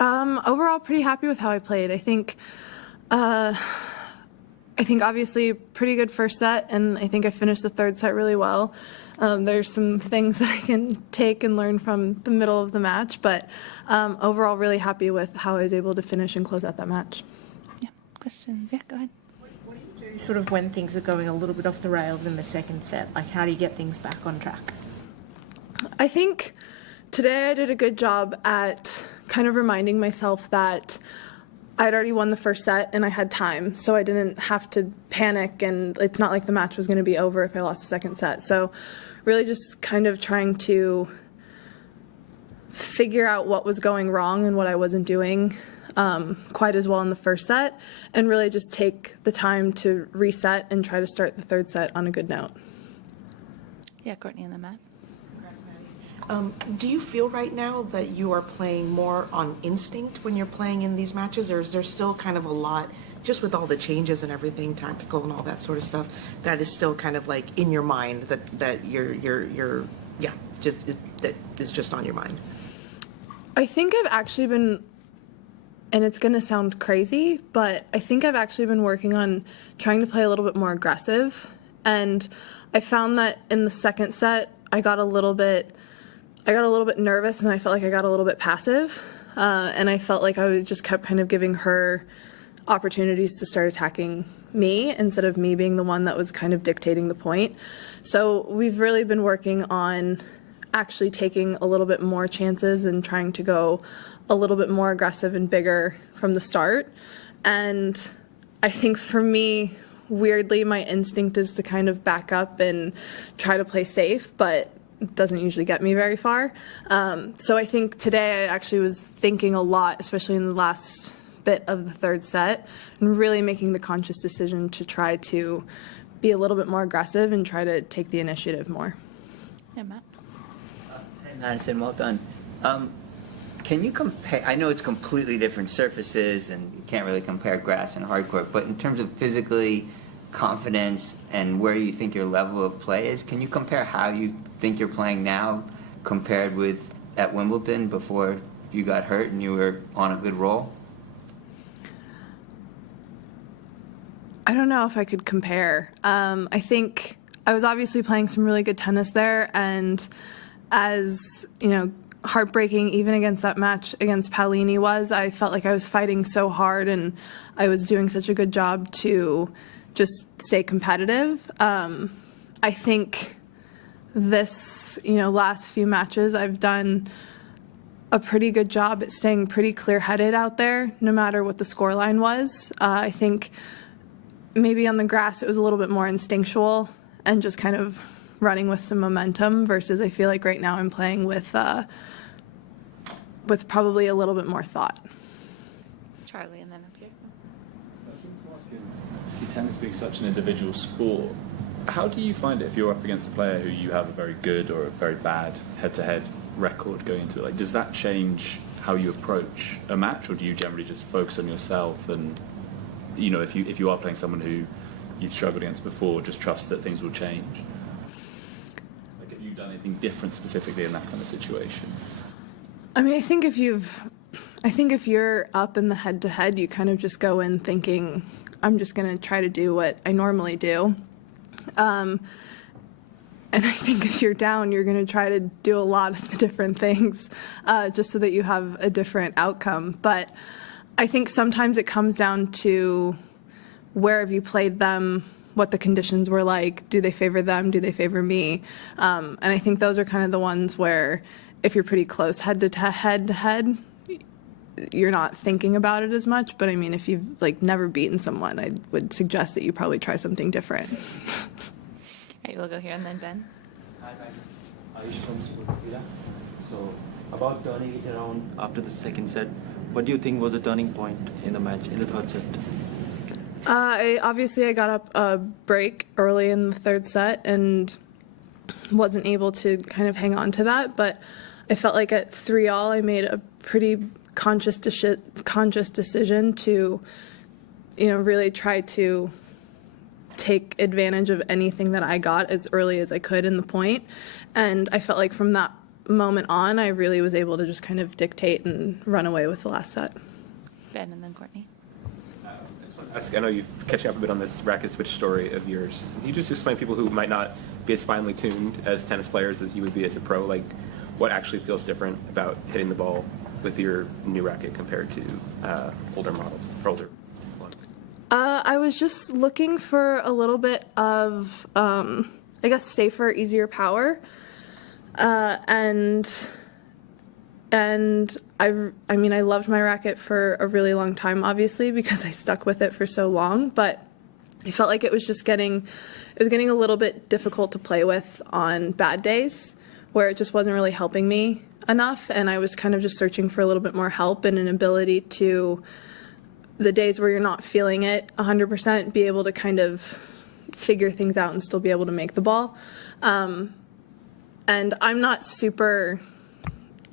Overall, pretty happy with how I played. I think obviously pretty good first set, and I think I finished the third set really well. There's some things that I can take and learn from the middle of the match, but overall really happy with how I was able to finish and close out that match. Yeah, questions? Yeah, go ahead. What do you do sort of when things are going a little bit off the rails in the second set? Like, how do you get things back on track? I think today I did a good job at kind of reminding myself that I'd already won the first set and I had time, so I didn't have to panic, and it's not like the match was going to be over if I lost the second set. So really just kind of trying to figure out what was going wrong and what I wasn't doing quite as well in the first set, and really just take the time to reset and try to start the third set on a good note. Yeah, Courtney and then Matt. Do you feel right now that you are playing more on instinct when you're playing in these matches, or is there still kind of a lot, just with all the changes and everything, tactical and all that sort of stuff, that is still kind of like in your mind, that that is just on your mind? I think I've actually been, and it's going to sound crazy, but I think I've actually been working on trying to play a little bit more aggressive, and I found that in the second set I got a little bit nervous, and I felt like I got a little bit passive, and I felt like I just kept kind of giving her opportunities to start attacking me instead of me being the one that was kind of dictating the point. So we've really been working on actually taking a little bit more chances and trying to go a little bit more aggressive and bigger from the start. And I think for me, weirdly, my instinct is to kind of back up and try to play safe, but it doesn't usually get me very far. So I think today I actually was thinking a lot, especially in the last bit of the third set, and really making the conscious decision to try to be a little bit more aggressive and try to take the initiative more. Yeah, Matt. Hey, Madison, well done. Can you compare, I know it's completely different surfaces and you can't really compare grass and hard court, but in terms of physically, confidence, and where you think your level of play is, can you compare how you think you're playing now compared with at Wimbledon before you got hurt and you were on a good roll? I don't know if I could compare. I think I was obviously playing some really good tennis there, and as you know, heartbreaking even against that match against Paolini was, I felt like I was fighting so hard and I was doing such a good job to just stay competitive. I think this, last few matches I've done a pretty good job at staying pretty clear-headed out there, no matter what the scoreline was. I think maybe on the grass it was a little bit more instinctual and just kind of running with some momentum, versus I feel like right now I'm playing with probably a little bit more thought. Charlie and then up here. So I was going to ask you, obviously tennis being such an individual sport, how do you find it if you're up against a player who you have a very good or a very bad head-to-head record going into it? Like, does that change how you approach a match, or do you generally just focus on yourself and, if you are playing someone who you've struggled against before, just trust that things will change? Like, have you done anything different specifically in that kind of situation? I mean, I think if you're up in the head-to-head, you kind of just go in thinking, I'm just going to try to do what I normally do. And I think if you're down, you're going to try to do a lot of the different things just so that you have a different outcome. But I think sometimes it comes down to where have you played them, what the conditions were like, do they favor them, do they favor me? And I think those are kind of the ones where if you're pretty close head-to-head, you're not thinking about it as much. But I mean, if you've never beaten someone, I would suggest that you probably try something different. All right, we'll go here and then Ben. Hi, Ayush from Svitolina. So, about turning it around after the second set, what do you think was the turning point in the match, in the third set? Obviously, I got up a break early in the third set and wasn't able to kind of hang on to that. But I felt like at 3-all, I made a pretty conscious decision to, really try to take advantage of anything that I got as early as I could in the point. And I felt like from that moment on, I really was able to just kind of dictate and run away with the last set. Ben and then Courtney. I know you've catching up a bit on this racket switch story of yours. Can you just explain to people who might not be as finely tuned as tennis players as you would be as a pro, like what actually feels different about hitting the ball with your new racket compared to older models, or older ones? I was just looking for a little bit of, I guess, safer, easier power, and I mean, I loved my racket for a really long time, obviously, because I stuck with it for so long, but I felt like it was getting a little bit difficult to play with on bad days, where it just wasn't really helping me enough, and I was kind of just searching for a little bit more help and an ability to, the days where you're not feeling it 100%, be able to kind of figure things out and still be able to make the ball. And I'm not super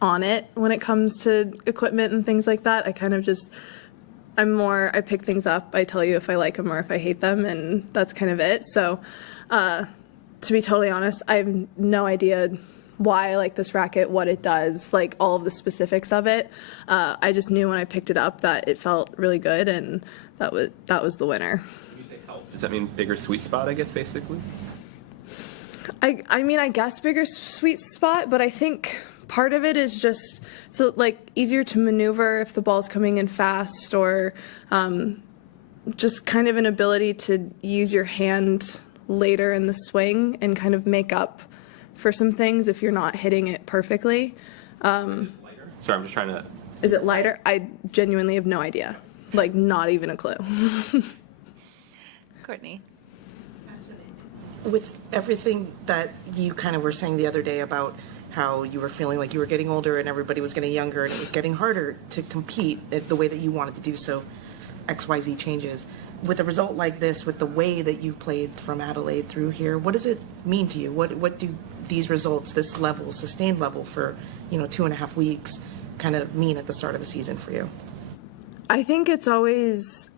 on it when it comes to equipment and things like that. I kind of just, I pick things up, I tell you if I like them or if I hate them, and that's kind of it. So to be totally honest, I have no idea why I like this racket, what it does, like all of the specifics of it. I just knew when I picked it up that it felt really good, and that was the winner. When you say help, does that mean bigger sweet spot, I guess, basically? I mean, I guess bigger sweet spot, but I think part of it is just so like easier to maneuver if the ball's coming in fast, or just kind of an ability to use your hand later in the swing and kind of make up for some things if you're not hitting it perfectly. Sorry, I'm just trying to... Is it lighter? I genuinely have no idea. Like, not even a clue. Courtney. With everything that you kind of were saying the other day about how you were feeling like you were getting older and everybody was getting younger and it was getting harder to compete the way that you wanted to do so, XYZ changes. With a result like this, with the way that you've played from Adelaide through here, what does it mean to you? What do these results, this level, sustained level for, 2.5 weeks, kind of mean at the start of a season for you? I think it always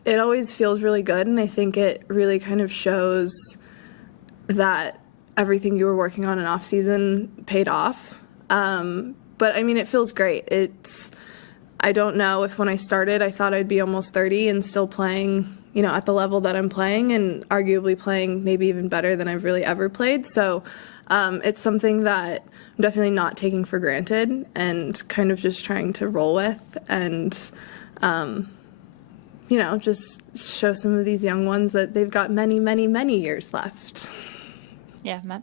feels really good, and I think it really kind of shows that everything you were working on in off season paid off. But I mean, it feels great. I don't know if when I started I thought I'd be almost 30 and still playing, at the level that I'm playing, and arguably playing maybe even better than I've really ever played. So it's something that I'm definitely not taking for granted and kind of just trying to roll with, and just show some of these young ones that they've got many, many, many years left. Yeah, Matt.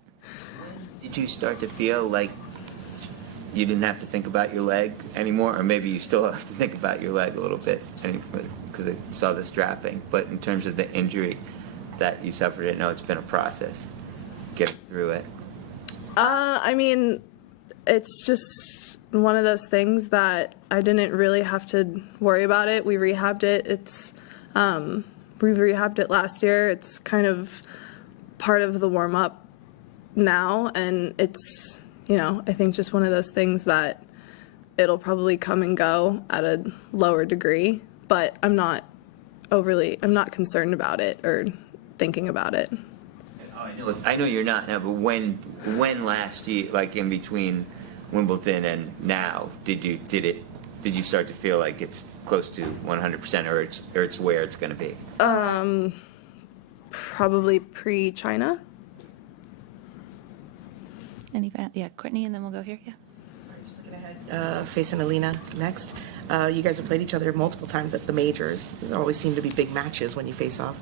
Did you start to feel like you didn't have to think about your leg anymore, or maybe you still have to think about your leg a little bit because I saw the strapping, but in terms of the injury that you suffered, I know it's been a process getting through it. I mean, it's just one of those things that I didn't really have to worry about it. We rehabbed it. We've rehabbed it last year. It's kind of part of the warm-up now, and it's, I think just one of those things that it'll probably come and go at a lower degree, but I'm not concerned about it or thinking about it. I know you're not now, but when last year, like in between Wimbledon and now, did you start to feel like it's close to 100%, or it's where it's going to be? Probably pre-China. Yeah, Courtney, and then we'll go here. Yeah. Sorry, just looking ahead. Facing Elena next. You guys have played each other multiple times at the majors. There always seem to be big matches when you face off.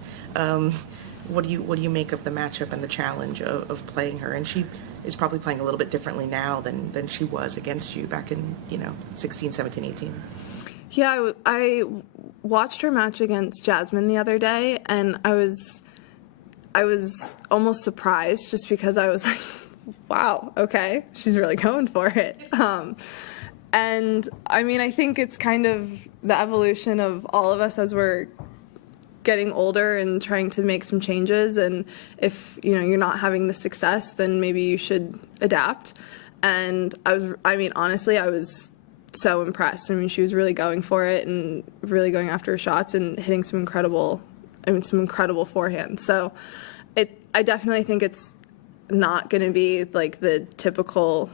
What do you make of the matchup and the challenge of playing her? And she is probably playing a little bit differently now than she was against you back in 16, 17, 18. Yeah, I watched her match against Jasmine the other day, and I was almost surprised, just because I was like, wow, okay, she's really going for it. And I mean, I think it's kind of the evolution of all of us as we're getting older and trying to make some changes, and if you're not having the success, then maybe you should adapt. And honestly, I was so impressed. I mean, she was really going for it and really going after her shots and hitting some incredible forehand. So I definitely think it's not going to be like the typical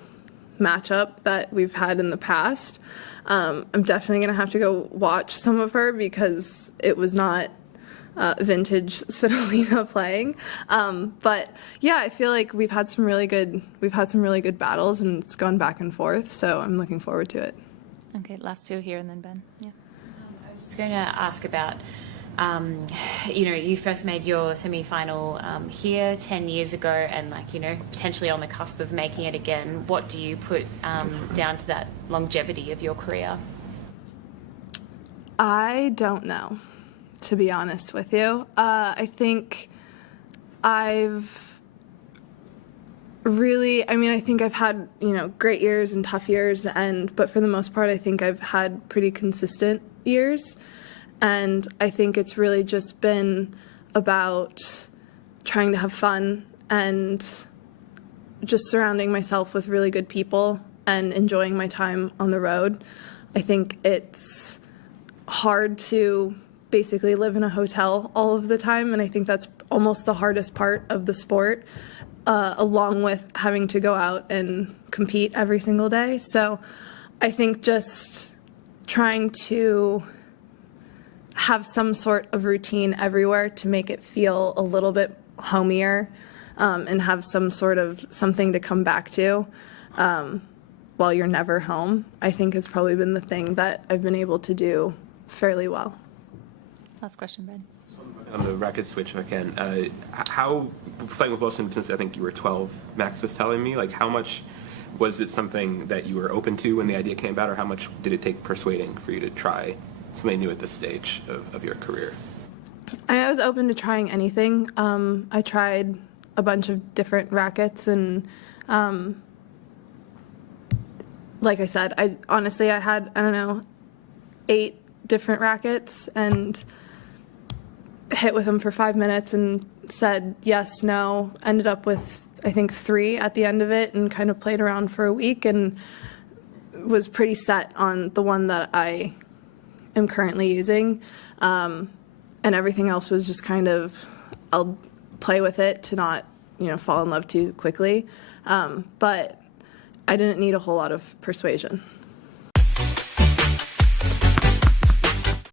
matchup that we've had in the past. I'm definitely going to have to go watch some of her because it was not vintage Svitolina playing. But yeah, I feel like we've had some really good battles, and it's gone back and forth. So I'm looking forward to it. Okay, last two here, and then Ben. Yeah. I was just going to ask about, you first made your semi-final here 10 years ago, and potentially on the cusp of making it again. What do you put down to that longevity of your career? I don't know, to be honest with you. I think I've had, great years and tough years, but for the most part, I think I've had pretty consistent years. And I think it's really just been about trying to have fun and just surrounding myself with really good people and enjoying my time on the road. I think it's hard to basically live in a hotel all of the time, and I think that's almost the hardest part of the sport, along with having to go out and compete every single day. So I think just trying to have some sort of routine everywhere to make it feel a little bit homier, and have some sort of something to come back to while you're never home, I think has probably been the thing that I've been able to do fairly well. Last question, Ben. On the racket switch again, how, playing with Wilson since I think you were 12, Max was telling me, how much was it something that you were open to when the idea came about, or how much did it take persuading for you to try something new at this stage of your career? I was open to trying anything. I tried a bunch of different rackets, and like I said, I had, 8 different rackets and hit with them for 5 minutes and said yes, no, ended up with, I think, 3 at the end of it, and kind of played around for a week and was pretty set on the one that I am currently using. And everything else was just kind of, I'll play with it to not, fall in love too quickly. But I didn't need a whole lot of persuasion.